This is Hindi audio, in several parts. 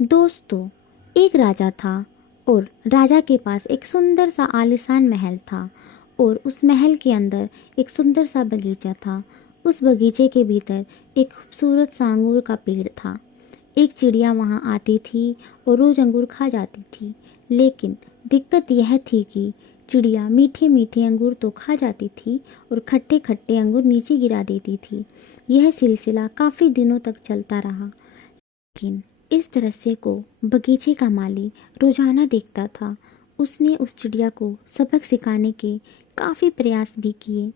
दोस्तों, एक राजा था और राजा के पास एक सुंदर सा आलीशान महल था और उस महल के अंदर एक सुंदर सा बगीचा था। उस बगीचे के भीतर एक खूबसूरत सा अंगूर का पेड़ था। एक चिड़िया वहाँ आती थी और रोज अंगूर खा जाती थी, लेकिन दिक्कत यह थी कि चिड़िया मीठे मीठे अंगूर तो खा जाती थी और खट्टे खट्टे अंगूर नीचे गिरा देती थी। यह सिलसिला काफ़ी दिनों तक चलता रहा, लेकिन इस दृश्य को बगीचे का माली रोजाना देखता था। उसने उस चिड़िया को सबक सिखाने के काफ़ी प्रयास भी किए,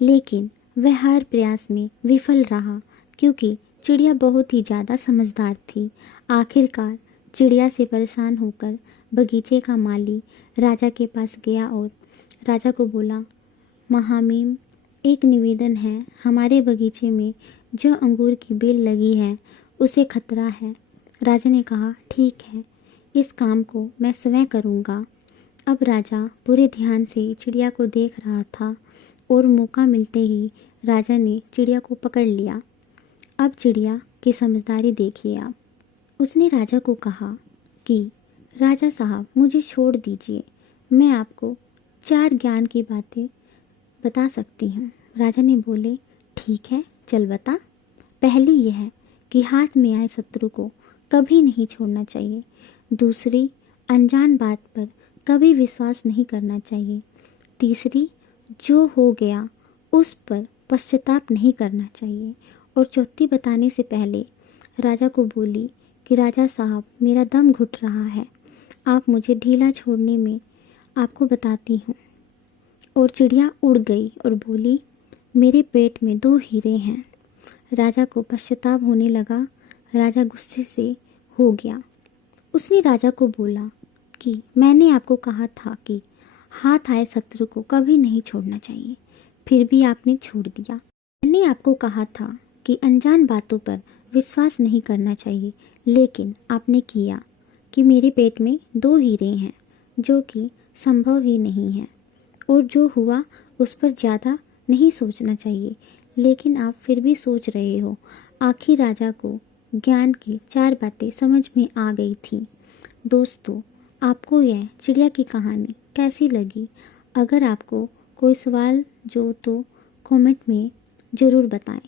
लेकिन वह हर प्रयास में विफल रहा क्योंकि चिड़िया बहुत ही ज़्यादा समझदार थी। आखिरकार चिड़िया से परेशान होकर बगीचे का माली राजा के पास गया और राजा को बोला, महामहिम, एक निवेदन है। हमारे बगीचे में जो अंगूर की बेल लगी है उसे खतरा है। राजा ने कहा, ठीक है, इस काम को मैं स्वयं करूँगा। अब राजा पूरे ध्यान से चिड़िया को देख रहा था और मौका मिलते ही राजा ने चिड़िया को पकड़ लिया। अब चिड़िया की समझदारी देखिए आप। उसने राजा को कहा कि राजा साहब, मुझे छोड़ दीजिए, मैं आपको 4 ज्ञान की बातें बता सकती हूँ। राजा ने बोले, ठीक है, चल बता। पहली यह है कि हाथ में आए शत्रु को कभी नहीं छोड़ना चाहिए। दूसरी, अनजान बात पर कभी विश्वास नहीं करना चाहिए। तीसरी, जो हो गया उस पर पश्चाताप नहीं करना चाहिए। और चौथी बताने से पहले राजा को बोली कि राजा साहब, मेरा दम घुट रहा है, आप मुझे ढीला छोड़ने में आपको बताती हूँ। और चिड़िया उड़ गई और बोली, मेरे पेट में 2 हीरे हैं। राजा को पश्चाताप होने लगा। राजा गुस्से से हो गया। उसने राजा को बोला कि मैंने आपको कहा था कि हाथ आए शत्रु को कभी नहीं छोड़ना चाहिए, फिर भी आपने छोड़ दिया। मैंने आपको कहा था कि अनजान बातों पर विश्वास नहीं करना चाहिए, लेकिन आपने किया। कि मेरे पेट में 2 हीरे हैं, जो कि संभव ही नहीं है, और जो हुआ उस पर ज़्यादा नहीं सोचना चाहिए, लेकिन आप फिर भी सोच रहे हो। आखिर राजा को ज्ञान की 4 बातें समझ में आ गई थी। दोस्तों, आपको यह चिड़िया की कहानी कैसी लगी? अगर आपको कोई सवाल जो तो कमेंट में ज़रूर बताएं।